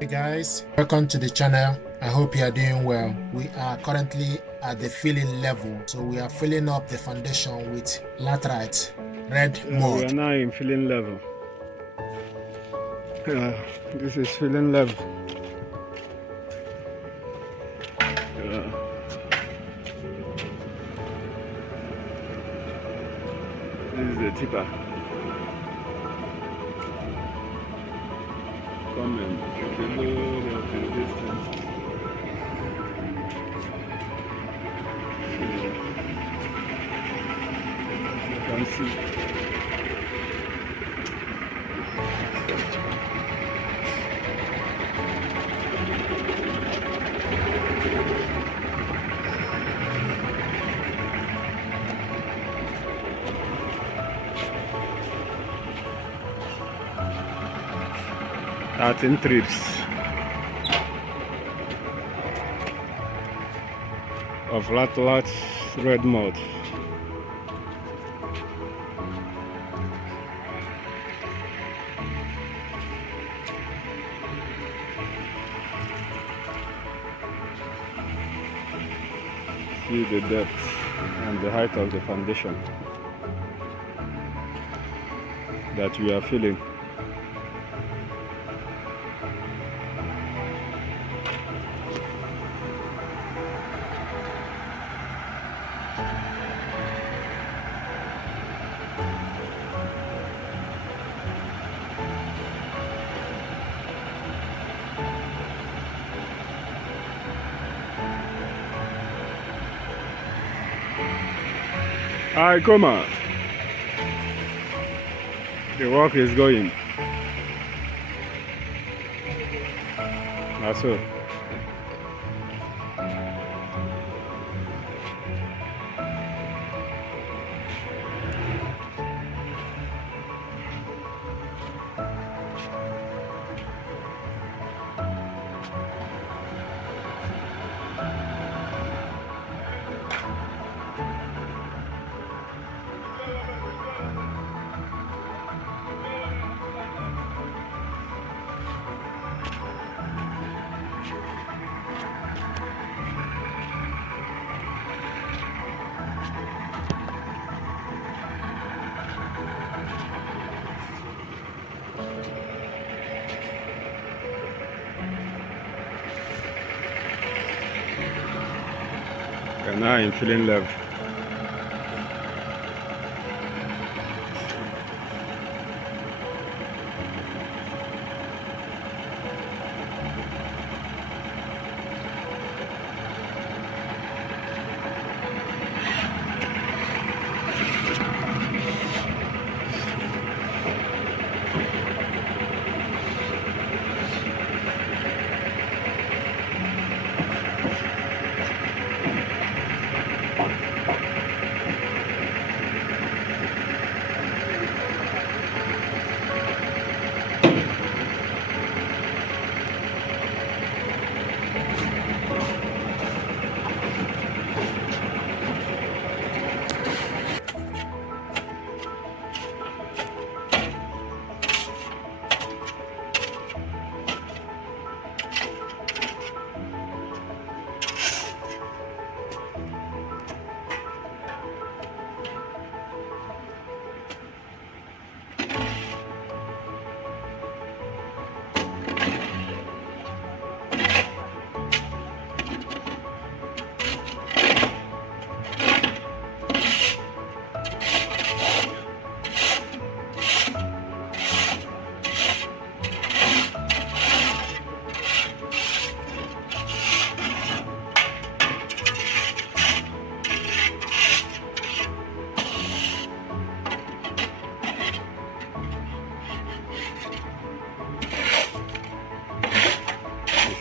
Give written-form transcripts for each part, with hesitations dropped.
Hey guys, welcome to the channel. I hope you are doing well. We are currently at the filling level, so we are filling up the foundation with laterite red We mud. are now in filling level. This is filling level. This is the tipper. Come and the load of the distance. So, you can see. That's in trips of laterite red mud. See the depth and the height of the foundation that we are filling. Alright, come on. The work is going. That's all. And now I'm feeling love.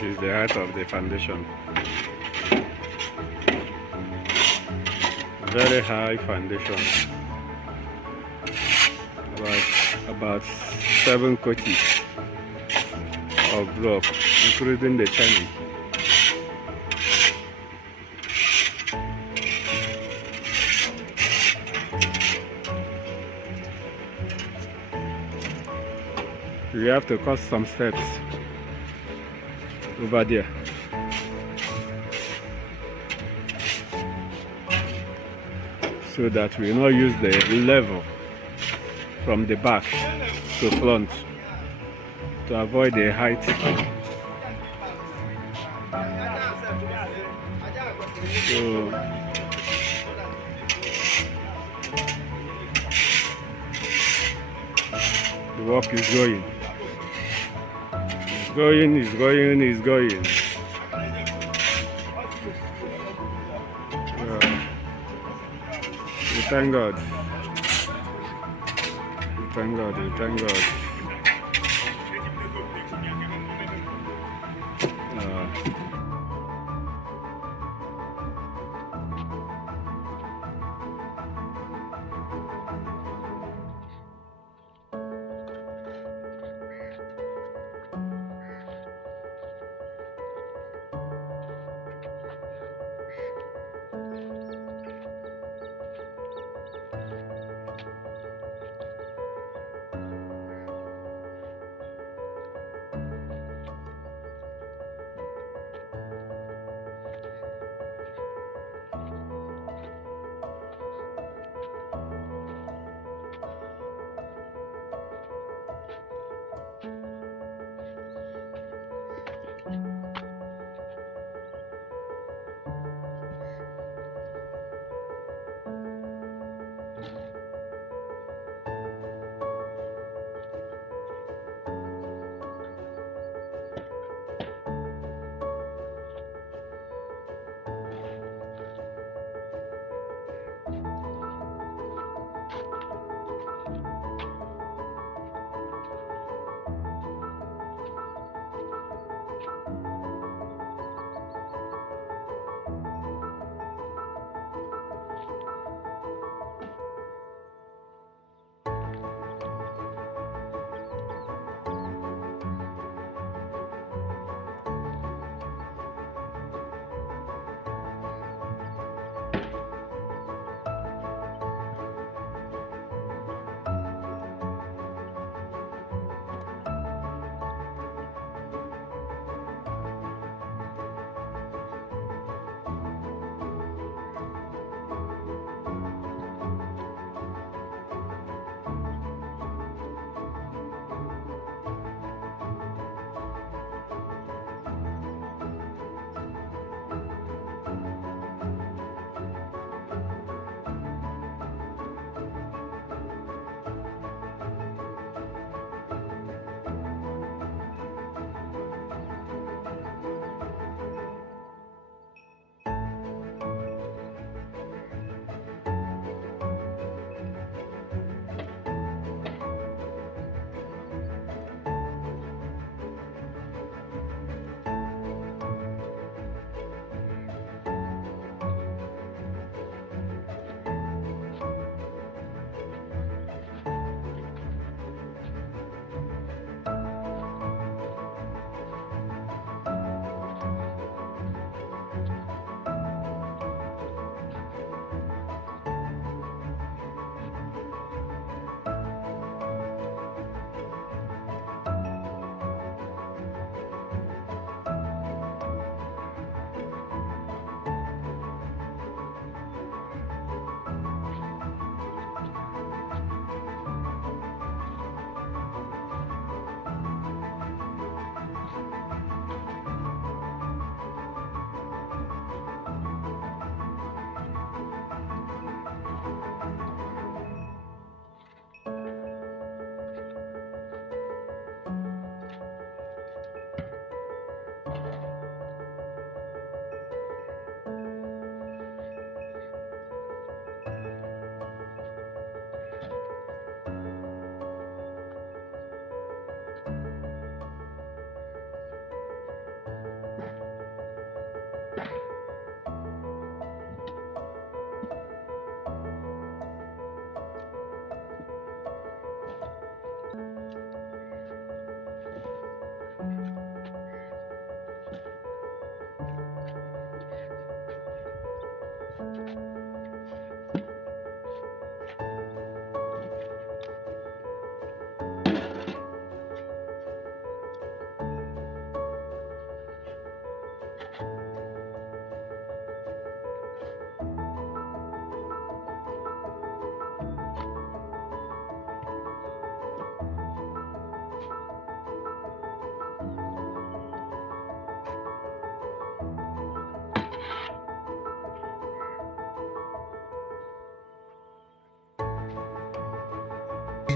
This is the height of the foundation. Very high foundation. About 7 coaches of block, including the channel. We have to cut some steps over there. So that we not use the level from the back to front to avoid the height. So the work is going. It's going, it's going, it's going. We thank God. We thank God, we thank God.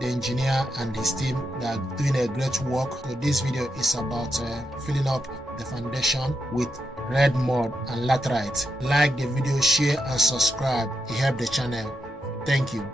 the engineer and his team that are doing a great work. So this video is about filling up the foundation with red mud and laterite. Like the video, share and subscribe. It helps the channel. Thank you.